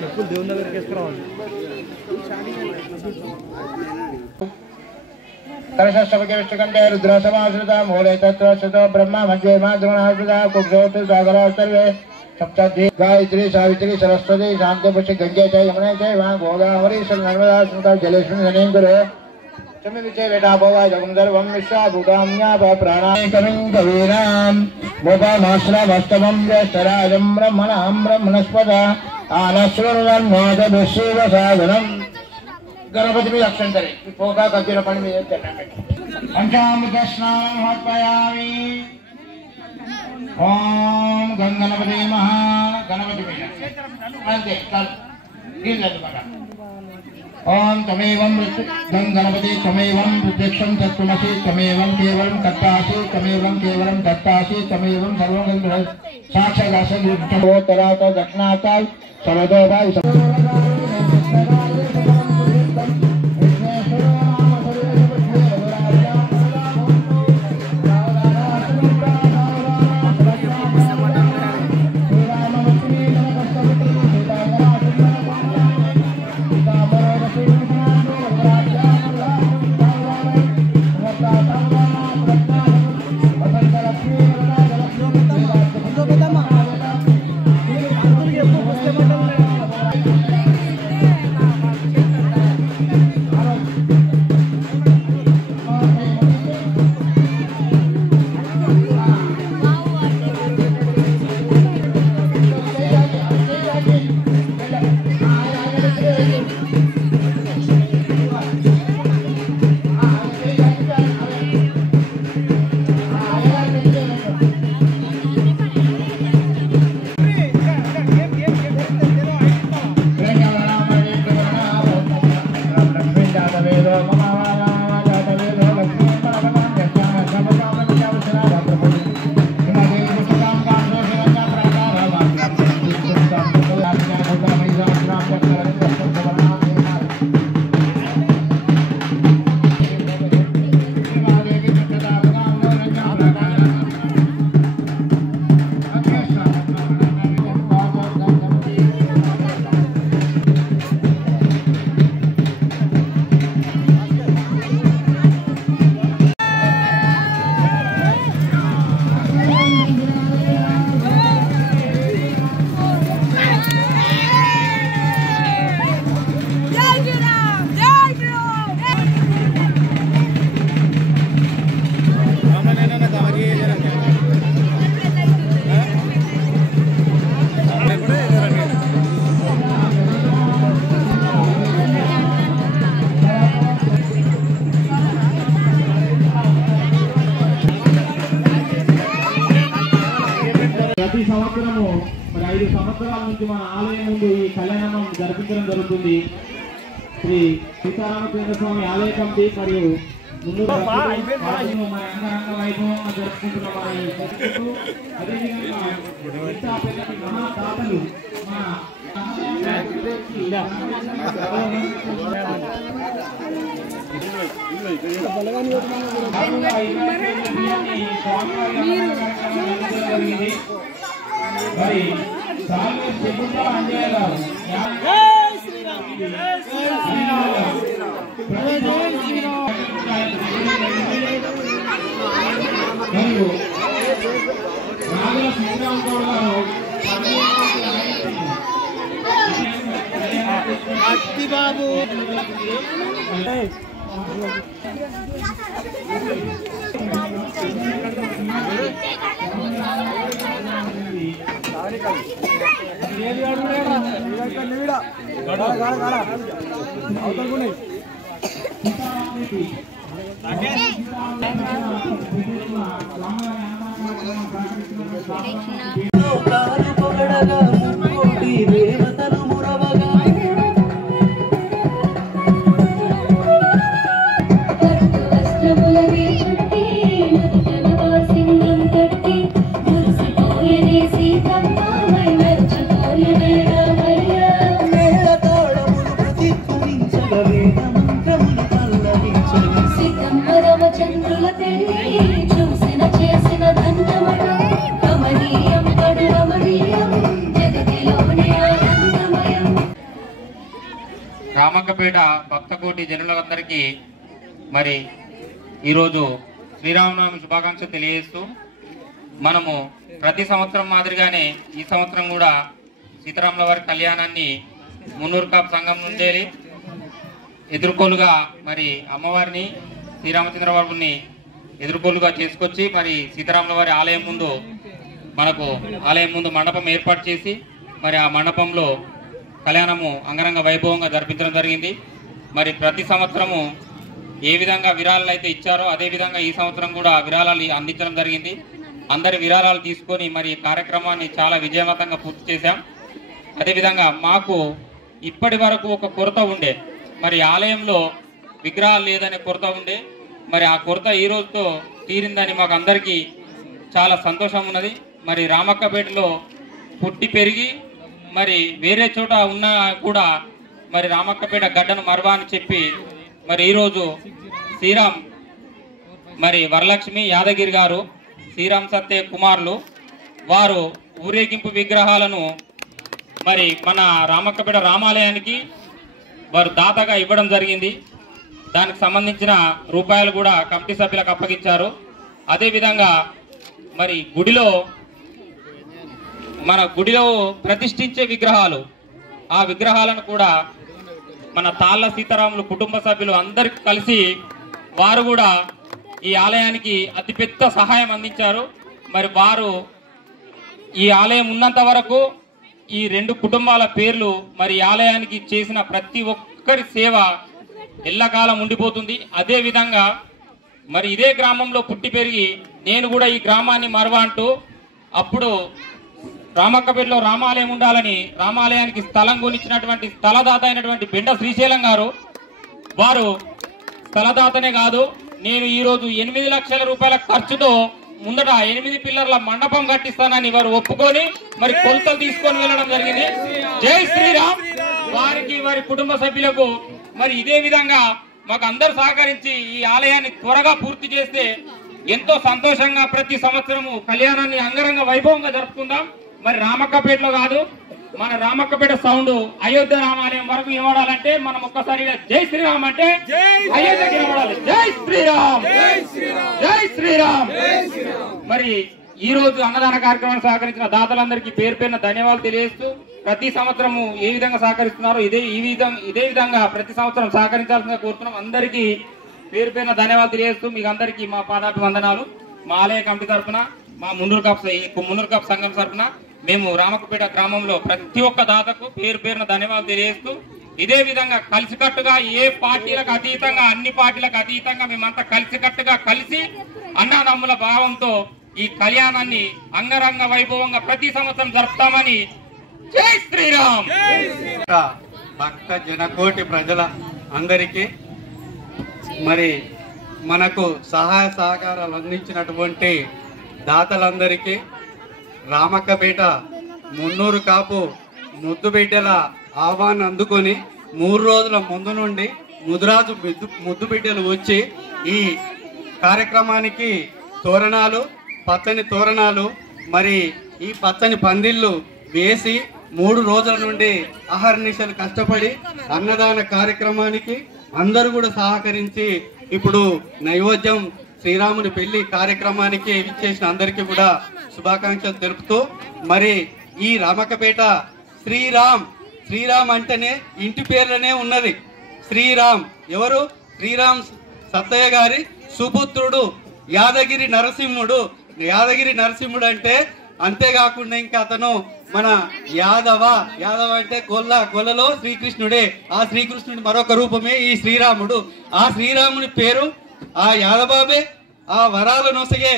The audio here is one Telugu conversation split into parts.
చెప్పులు దేవుని దగ్గరికి వేసుకురావాలి. కలశస్తవకే రుద్ర సమాశ్రిత మూలే తత్ర బ్రహ్మ మధ్య మాధృత కుక్షోతు సాగరా సర్వే सप्तधी गायत्री सावित्री सरस्वती शांति पुष्टि गंगे च यमुने च वहाँ गोदावरी नर्मदा स्मृता जलेस्मिन् धनीं कुरु चमिविचे वेदाभवा जगं सर्वं विश्वाभूताम्या प्राणाकमिं कवीनां गोपामाश्रमस्तमं ज्येष्ठराजं ब्रह्मणां ब्रह्मणस्पत आनश्रुण्वन्नोदभिश्रीवसाधनं गणपति भी अक्षर करे पोका कब्जे रपण में पंचामृतस्नानं समर्पयामि। ओम गंगणपति महागणपति ओम तमेवं गंगणपति तमेवं प्रत्यक्षं तत्त्वमसि तमेवं केवलं कर्तासि तमेवं केवलं दत्तासि तमेवं सर्वं साक्षात् दक्षिणाता सर्वदेवाय ప్రతి సంవత్సరము మరి 5 సంవత్సరాల నుంచి మన ఆలయం ముందు ఈ కళ్యాణం జరిపించడం జరుగుతుంది. శ్రీ సీతారామచంద్ర స్వామి ఆలయ కమిటీ మరియు ముందు అంగరంగ వైభవంగా జరుపుకుంటున్న అదేవిధంగా మహాదాతలు మరి బాబు దేవతలు మురవగా రామక్కపేట భక్తకోటి జనులందరికీ మరి ఈరోజు శ్రీరామనవమి శుభాకాంక్షలు తెలియజేస్తూ మనము ప్రతి సంవత్సరం మాదిరిగానే ఈ సంవత్సరం కూడా సీతారాముల వారి కళ్యాణాన్ని మున్నూరు కాపు సంఘం నుండి ఎదుర్కోలుగా మరి అమ్మవారిని శ్రీరామచంద్రవారిని ఎదుర్కోలుగా చేసుకొచ్చి మరి సీతారాముల వారి ఆలయం ముందు మండపం ఏర్పాటు చేసి మరి ఆ మండపంలో కళ్యాణము అంగరంగ వైభవంగా జరిపించడం జరిగింది. మరి ప్రతి సంవత్సరము ఏ విధంగా విరాళాలు అయితే ఇచ్చారో అదే విధంగా ఈ సంవత్సరం కూడా విరాళాలు అందించడం జరిగింది. అందరి విరాళాలు తీసుకొని మరి కార్యక్రమాన్ని చాలా విజయవంతంగా పూర్తి చేశాం. అదేవిధంగా మాకు ఇప్పటి వరకు ఒక కొరత ఉండే, మరి ఆలయంలో విగ్రహాలు లేదనే కొరత ఉండే, మరి ఆ కొరత ఈ రోజుతో తీరిందని మాకు అందరికీ చాలా సంతోషం ఉన్నది. మరి రామక్కపేటలో పుట్టి పెరిగి మరి వేరే చోట ఉన్నా కూడా మరి రామక్కపేట గడ్డను మరవా అని చెప్పి మరి ఈరోజు శ్రీరామ్ మరి వరలక్ష్మి యాదగిరి గారు శ్రీరామ్ సత్య కుమారులు వారు ఊరేగింపు విగ్రహాలను మరి మన రామక్కపేట రామాలయానికి వారు దాతగా ఇవ్వడం జరిగింది. దానికి సంబంధించిన రూపాయలు కూడా కమిటీ సభ్యులకు అప్పగించారు. అదేవిధంగా మరి మన గుడిలో ప్రతిష్ఠించే విగ్రహాలు, ఆ విగ్రహాలను కూడా మన తాళ్ళ సీతారాములు కుటుంబ సభ్యులు అందరికి కలిసి వారు కూడా ఈ ఆలయానికి అతిపెద్ద సహాయం అందించారు. మరి వారు ఈ ఆలయం ఉన్నంత వరకు ఈ రెండు కుటుంబాల పేర్లు మరి ఆలయానికి చేసిన ప్రతి ఒక్కరి సేవ ఎల్లకాలం ఉండిపోతుంది. అదే విధంగా మరి ఇదే గ్రామంలో పుట్టి పెరిగి నేను కూడా ఈ గ్రామాన్ని మరవా అంటూ అప్పుడు రామక్కపేటలో రామాలయం ఉండాలని రామాలయానికి స్థలం కొనిచ్చినటువంటి స్థలదాత అయినటువంటి బెండ శ్రీశైలం గారు వారు స్థలదాతనే కాదు, నేను ఈరోజు 8 లక్షల రూపాయల ఖర్చుతో ముందట 8 పిల్లర్ల మండపం కట్టిస్తానని వారు ఒప్పుకొని మరి కొలతలు తీసుకొని వెళ్ళడం జరిగింది. జై శ్రీరామ్. వారికి వారి కుటుంబ సభ్యులకు మరి ఇదే విధంగా మాకు అందరూ సహకరించి ఈ ఆలయాన్ని త్వరగా పూర్తి చేస్తే ఎంతో సంతోషంగా ప్రతి సంవత్సరము కళ్యాణాన్ని అంగరంగ వైభవంగా జరుపుకుందాం. మరి రామక్కపేటలో కాదు, మన రామక్కపేట సౌండ్ అయోధ్య రామాలయం వరకు ఇవ్వడాలంటే మనం ఒక్కసారిగా జై శ్రీరామ్ అంటే అయోధ్యకి ఇవ్వడాలి. జై శ్రీరామ్, జై శ్రీరామ్. మరి ఈ రోజు అన్నదాన కార్యక్రమాన్ని సహకరించిన దాతలందరికీ పేరు పేరున ధన్యవాదాలు తెలియజేస్తూ ప్రతి సంవత్సరము ఏ విధంగా సహకరిస్తున్నారో ఇదే విధంగా ప్రతి సంవత్సరం సహకరించాల్సిందిగా కోరుతున్నాం. అందరికీ పేరు పేరున ధన్యవాదాలు తెలియజేస్తూ మీకు అందరికీ మా పాదాభివందనాలు. మా ఆలయ కమిటీ తరఫున, మా మున్నూరు కాపు సంఘం తరఫున మేము రామక్కపేట గ్రామంలో ప్రతి ఒక్క దాతకు పేరు పేరున ధన్యవాదాలు తెలియజేస్తూ ఇదే విధంగా కలిసికట్టుగా ఏ పార్టీలకు అతీతంగా అన్ని పార్టీలకు అతీతంగా మేమంతా కలిసికట్టుగా కలిసి అన్నదమ్ముల భావంతో ఈ కళ్యాణాన్ని అంగరంగ వైభవంగా ప్రతి సంవత్సరం జరుపుతామని జై శ్రీరామ్. భక్త జనకోటి ప్రజల అందరికీ మరి మనకు సహాయ సహకారాలు అందించినటువంటి దాతలందరికీ రామక్కపేట మున్నూరు కాపు ముద్దుబిడ్డల ఆహ్వానం అందుకొని 3 రోజుల ముందు నుండి ముదురాజు ముద్దుబిడ్డలు వచ్చి ఈ కార్యక్రమానికి తోరణాలు, పచ్చని తోరణాలు మరి ఈ పచ్చని పందిళ్ళు వేసి 3 రోజుల నుండి అహర్నిశలు కష్టపడి అన్నదాన కార్యక్రమానికి అందరూ కూడా సహకరించి ఇప్పుడు నైవేద్యం శ్రీరాముని పెళ్లి కార్యక్రమానికి ఇచ్చేసిన అందరికీ కూడా శుభాకాంక్షలు తెలుపుతూ మరి ఈ రామక్కపేట శ్రీరామ్ అంటేనే ఇంటి పేర్లనే ఉన్నది. శ్రీరామ్ ఎవరు? శ్రీరామ్ సత్తయ్య గారి సుపుత్రుడు యాదగిరి నరసింహుడు అంటే అంతేకాకుండా ఇంకా అతను మన యాదవ అంటే గొల్లలో శ్రీకృష్ణుడే. ఆ శ్రీకృష్ణుడి మరొక రూపమే ఈ శ్రీరాముడు. ఆ శ్రీరాముని పేరు ఆ యాదబాబే. ఆ వరాలు నొసగే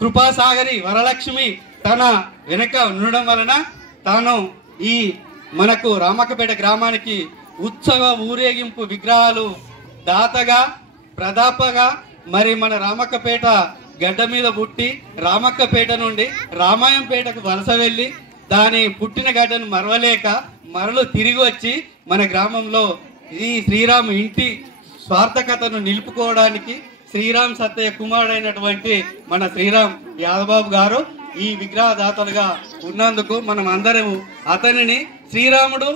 కృపాసాగరి వరలక్ష్మి తన వెనక ఉండడం వలన తాను ఈ మనకు రామక్కపేట గ్రామానికి ఉత్సవ ఊరేగింపు విగ్రహాలు దాతగా ప్రదాపగా మరి మన రామక్కపేట గడ్డ మీద పుట్టి రామక్కపేట నుండి రామాయంపేటకు వలస వెళ్ళి దాని పుట్టిన గడ్డను మరవలేక మరలు తిరిగి వచ్చి మన గ్రామంలో ఈ శ్రీరాము ఇంటి స్వార్థకతను నిలుపుకోవడానికి శ్రీరామ్ సత్తయ్య కుమారుడైనటువంటి మన శ్రీరామ్ యాదబాబు గారు ఈ విగ్రహదాతలుగా ఉన్నందుకు మనం అందరం అతనిని శ్రీరాముడు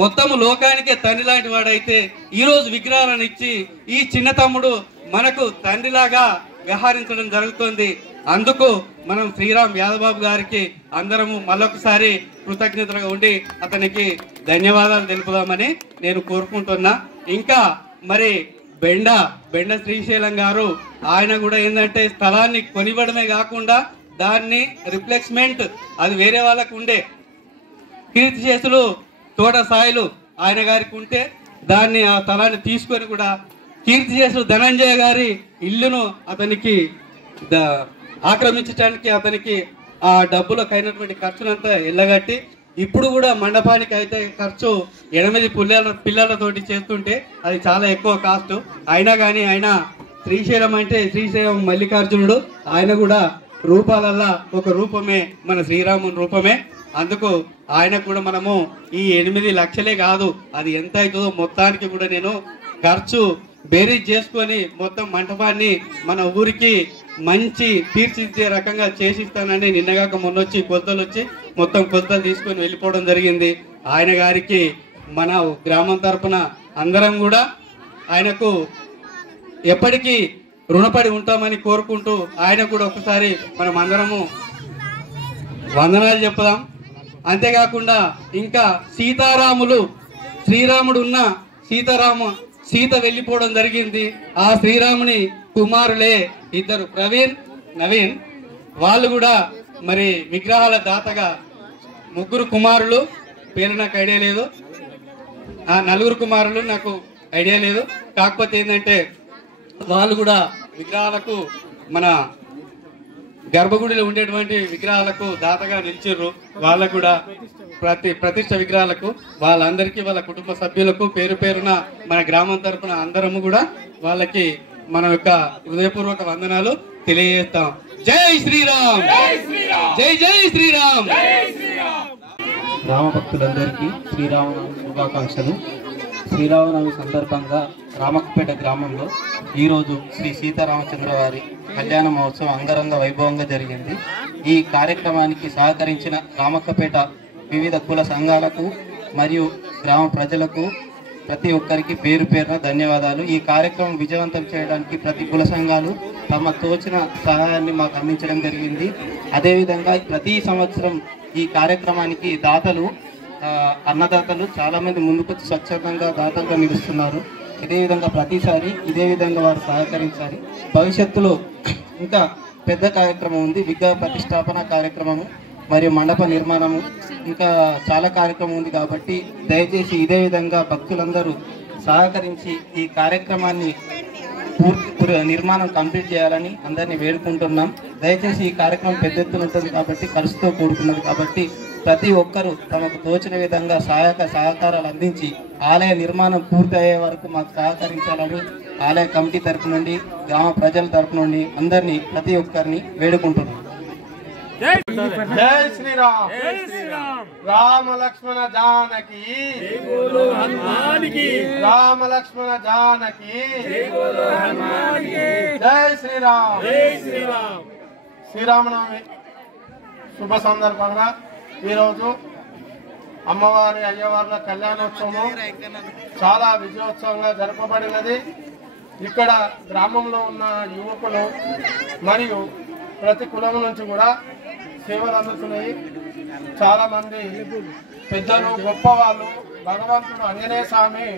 మొత్తం లోకానికే తండ్రి లాంటి వాడైతే ఈరోజు విగ్రహాలను ఇచ్చి ఈ చిన్న తమ్ముడు మనకు తండ్రిలాగా వ్యవహరించడం జరుగుతుంది. అందుకు మనం శ్రీరామ్ యాదబాబు గారికి అందరము మళ్ళొకసారి కృతజ్ఞతలుగా ఉండి అతనికి ధన్యవాదాలు తెలుపుదామని నేను కోరుకుంటున్నా. ఇంకా మరి బెండ శ్రీశైలం గారు ఆయన కూడా ఏంటంటే స్థలాన్ని కొనివ్వడమే కాకుండా దాన్ని రిప్లేస్మెంట్ అది వేరే వాళ్ళకు ఉండే కీర్తిశేషులు తోట సాయిలు ఆయన గారికి ఉంటే దాన్ని ఆ స్థలాన్ని తీసుకొని కూడా కీర్తిశేషులు ధనంజయ గారి ఇల్లును అతనికి ఆక్రమించడానికి అతనికి ఆ డబ్బులకు అయినటువంటి ఖర్చునంతా ఎల్లగట్టి ఇప్పుడు కూడా మండపానికి అయితే ఖర్చు 8 పిల్లలతోటి చేస్తుంటే అది చాలా ఎక్కువ కాస్ట్. అయినా కానీ ఆయన శ్రీశైలం అంటే శ్రీశైలం మల్లికార్జునుడు, ఆయన కూడా రూపాలల్లా ఒక రూపమే మన శ్రీరాముని రూపమే. అందుకు ఆయన కూడా మనము ఈ 8 లక్షలే కాదు అది ఎంత అవుతుందో మొత్తానికి కూడా నేను ఖర్చు బేరీజ్ చేసుకొని మొత్తం మంటపాన్ని మన ఊరికి మంచి తీర్చిదిద్దే రకంగా చేసిస్తానని నిన్నగాక మొన్నొచ్చి కొలతలు వచ్చి మొత్తం కొలతలు తీసుకొని వెళ్ళిపోవడం జరిగింది. ఆయన గారికి మన గ్రామం తరపున అందరం కూడా ఆయనకు ఎప్పటికీ రుణపడి ఉంటామని కోరుకుంటూ ఆయన కూడా ఒకసారి మనం అందరము వందనాలు చెప్పుదాం. అంతేకాకుండా ఇంకా శ్రీరాముడు ఉన్న సీత వెళ్ళిపోవడం జరిగింది. ఆ శ్రీరాముని కుమారులే ఇద్దరు ప్రవీణ్ నవీన్, వాళ్ళు కూడా మరి విగ్రహాల దాతగా 3 కుమారులు, పేరు నాకు ఐడియా లేదు, 4 కుమారులు నాకు ఐడియా లేదు. కాకపోతే ఏంటంటే వాళ్ళు కూడా విగ్రహాలకు మన గర్భగుడిలో ఉండేటువంటి విగ్రహాలకు దాతగా నిలిచిర్రు. వాళ్ళకు కూడా ప్రతిష్ట విగ్రహాలకు వాళ్ళందరికీ వాళ్ళ కుటుంబ సభ్యులకు పేరు పేరున మన గ్రామం తరపున అందరము కూడా వాళ్ళకి మన యొక్క హృదయపూర్వక వందనాలు తెలియజేస్తాం. జై శ్రీరామ్, జై జై శ్రీరామ్. గ్రామ భక్తులందరికీ శ్రీరామనవమి శుభాకాంక్షలు. శ్రీరామనవమి సందర్భంగా రామక్కపేట గ్రామంలో ఈరోజు శ్రీ సీతారామచంద్ర వారి కళ్యాణ మహోత్సవం అంగరంగ వైభవంగా జరిగింది. ఈ కార్యక్రమానికి సహకరించిన రామక్కపేట వివిధ కుల సంఘాలకు మరియు గ్రామ ప్రజలకు ప్రతి ఒక్కరికి పేరు పేరున ధన్యవాదాలు. ఈ కార్యక్రమం విజయవంతం చేయడానికి ప్రతి కుల సంఘాలు తమ తోచిన సహాయాన్ని మాకు అందించడం జరిగింది. అదేవిధంగా ప్రతి సంవత్సరం ఈ కార్యక్రమానికి దాతలు అన్నదాతలు చాలామంది ముందుకొచ్చి స్వచ్ఛందంగా దాతలుగా నిలుస్తున్నారు. ఇదే విధంగా ప్రతిసారి ఇదే విధంగా వారు సహకరించాలి. భవిష్యత్తులో ఇంకా పెద్ద కార్యక్రమం ఉంది, విగ్రహ ప్రతిష్టాపన కార్యక్రమము మరియు మండప నిర్మాణము, ఇంకా చాలా కార్యక్రమం ఉంది. కాబట్టి దయచేసి ఇదే విధంగా భక్తులందరూ సహకరించి ఈ కార్యక్రమాన్ని నిర్మాణం కంప్లీట్ చేయాలని అందరినీ వేడుకుంటున్నాం. దయచేసి ఈ కార్యక్రమం పెద్ద ఎత్తున ఉంటుంది కాబట్టి ఖర్చుతో కూడుకున్నది కాబట్టి ప్రతి ఒక్కరూ తమకు తోచిన విధంగా సహకారాలు అందించి ఆలయ నిర్మాణం పూర్తి అయ్యే వరకు మాకు సహకరించాలని ఆలయ కమిటీ తరపు నుండి గ్రామ ప్రజల తరపు నుండి అందరినీ ప్రతి ఒక్కరిని వేడుకుంటున్నాం. జై శ్రీరామ్, రామ లక్ష్మణ జానకి, రామ లక్ష్మణ జానకి, జై శ్రీరామ్. శ్రీరామనవమి శుభ సందర్భంగా ఈరోజు అమ్మవారి అయ్యవార్ల కళ్యాణోత్సవం చాలా విజయోత్సవంగా జరపబడినది. ఇక్కడ గ్రామంలో ఉన్న యువకులు మరియు ప్రతి కులం నుంచి కూడా సేవలు అందుతున్నాయి. చాలా మంది పెద్దలు గొప్పవాళ్ళు భగవంతుడు ఆంజనేయ స్వామి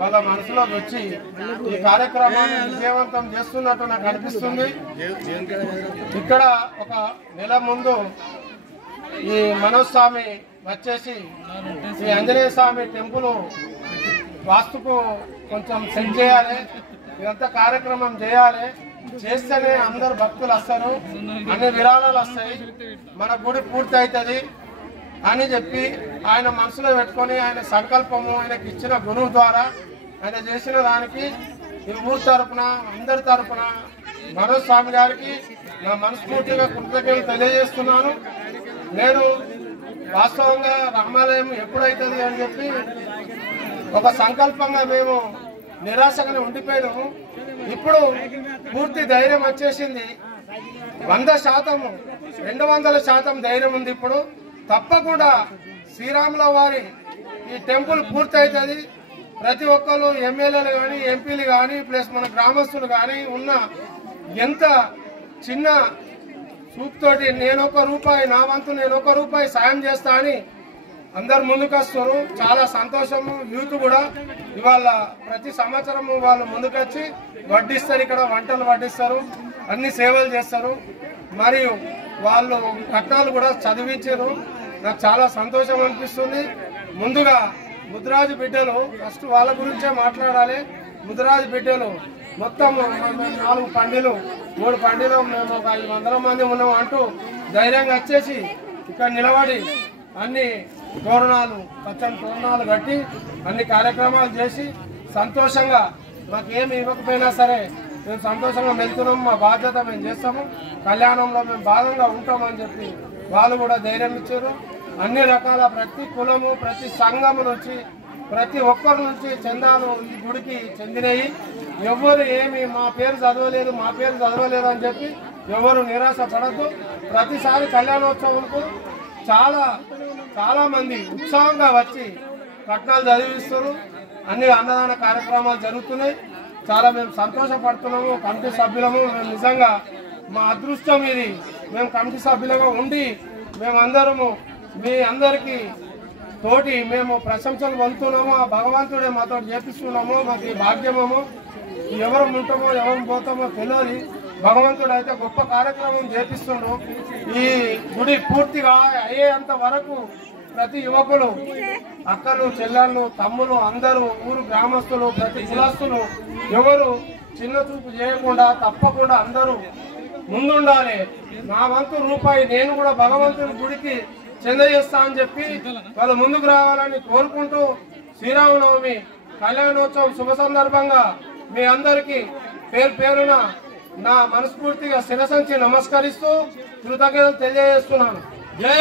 వాళ్ళ మనసులోకి వచ్చి ఈ కార్యక్రమాన్ని విజయవంతం చేస్తున్నట్టు నాకు అనిపిస్తుంది. ఇక్కడ ఒక నెల ముందు ఈ మనోజ్ స్వామి వచ్చేసి ఈ ఆంజనేయ స్వామి టెంపుల్ వాస్తుకు కొంచెం సెట్ చేయాలి, ఇదంతా కార్యక్రమం చేయాలి, చేస్తేనే అందరు భక్తులు వస్తారు, అన్ని విరాళాలు వస్తాయి, మన గుడి పూర్తి అవుతుంది అని చెప్పి ఆయన మనసులో పెట్టుకొని ఆయన సంకల్పము ఆయనకి ఇచ్చిన గురువు ద్వారా ఆయన చేసిన దానికి ఈ ఊరు తరపున అందరి తరపున మనోజ్ స్వామి గారికి నా మనస్ఫూర్తిగా కృతజ్ఞతలు తెలియజేస్తున్నాను. నేను వాస్తవంగా రామాలయం ఎప్పుడైతుంది అని చెప్పి ఒక సంకల్పంగా మేము నిరాశగానే ఉండిపోయినాము. ఇప్పుడు పూర్తి ధైర్యం వచ్చేసింది. 100%, 200% ధైర్యం ఉంది. ఇప్పుడు తప్పకుండా శ్రీరాముల వారి ఈ టెంపుల్ పూర్తవుతుంది. ప్రతి ఒక్కరు ఎమ్మెల్యేలు కానీ ఎంపీలు కానీ ప్లస్ మన గ్రామస్తులు కానీ ఉన్న ఎంత చిన్న చూపుతోటి నేను ₹1 నా వంతు నేను ₹1 సాయం చేస్తా అని అందరు ముందుకు వస్తారు. చాలా సంతోషము. యూత్ కూడా ఇవాళ ప్రతి సంవత్సరం వాళ్ళు ముందుకొచ్చి వడ్డిస్తారు, ఇక్కడ వంటలు వడ్డిస్తారు, అన్ని సేవలు చేస్తారు. మరియు వాళ్ళు కట్నాలు కూడా చదివించారు. నాకు చాలా సంతోషం అనిపిస్తుంది. ముందుగా ముద్రాజు బిడ్డలు ఫస్ట్ వాళ్ళ గురించే మాట్లాడాలి. ముద్రాజు బిడ్డలు మొత్తం 4 పండిలు 3 పండిలు మేము ఒక 500 మంది ఉన్నాం అంటూ ధైర్యంగా వచ్చేసి ఇక్కడ నిలబడి అన్ని తోరణాలు పచ్చని తోరణాలు కట్టి అన్ని కార్యక్రమాలు చేసి సంతోషంగా మాకేమి ఇవ్వకపోయినా సరే మేము సంతోషంగా వెళ్తున్నాం, మా బాధ్యత మేము చేస్తాము, కళ్యాణంలో మేము భాగంగా ఉంటామని చెప్పి వాళ్ళు కూడా ధైర్యం ఇచ్చారు. అన్ని రకాల ప్రతి కులము ప్రతి సంఘము నుంచి ప్రతి ఒక్కరి నుంచి చందాలు ఈ గుడికి చెందినవి. ఎవరు ఏమి మా పేరు చదవలేదు అని చెప్పి ఎవరు నిరాశ పడద్దు. ప్రతిసారి కళ్యాణోత్సవంకు చాలా మంది ఉత్సాహంగా వచ్చి కట్నాలు చదివిస్తారు. అన్ని అన్నదాన కార్యక్రమాలు జరుగుతున్నాయి. చాలా మేము సంతోషపడుతున్నాము. కమిటీ సభ్యులము మేము నిజంగా మా అదృష్టం ఇది. మేము కమిటీ సభ్యులుగా ఉండి మేమందరము మీ అందరికీ తోటి మేము ప్రశంసలు పొందుతున్నాము. ఆ భగవంతుడే మాతో చేపిస్తున్నాము. మాకు ఈ భాగ్యమము. ఎవరు ఉంటామో ఎవరు పోతామో తెలియదు. భగవంతుడు అయితే గొప్ప కార్యక్రమం చేపిస్తుండ్రు. ఈ గుడి పూర్తిగా అయ్యేంత వరకు ప్రతి యువకులు అక్కలు చెల్లెళ్ళు తమ్ములు అందరూ ఊరు గ్రామస్తులు ప్రతి కులస్తులు ఎవరు చిన్న చూపు చేయకుండా తప్పకుండా అందరూ ముందుండాలి. నా వంతు రూపాయి నేను కూడా భగవంతుని గుడికి చెందజేస్తా అని చెప్పి వాళ్ళు ముందుకు రావాలని కోరుకుంటూ శ్రీరామనవమి కళ్యాణోత్సవం శుభ సందర్భంగా మీ అందరికీ పేరున నా మనస్ఫూర్తిగా శిరసంచి నమస్కరిస్తూ కృతజ్ఞతలు తెలియజేస్తున్నాను. జై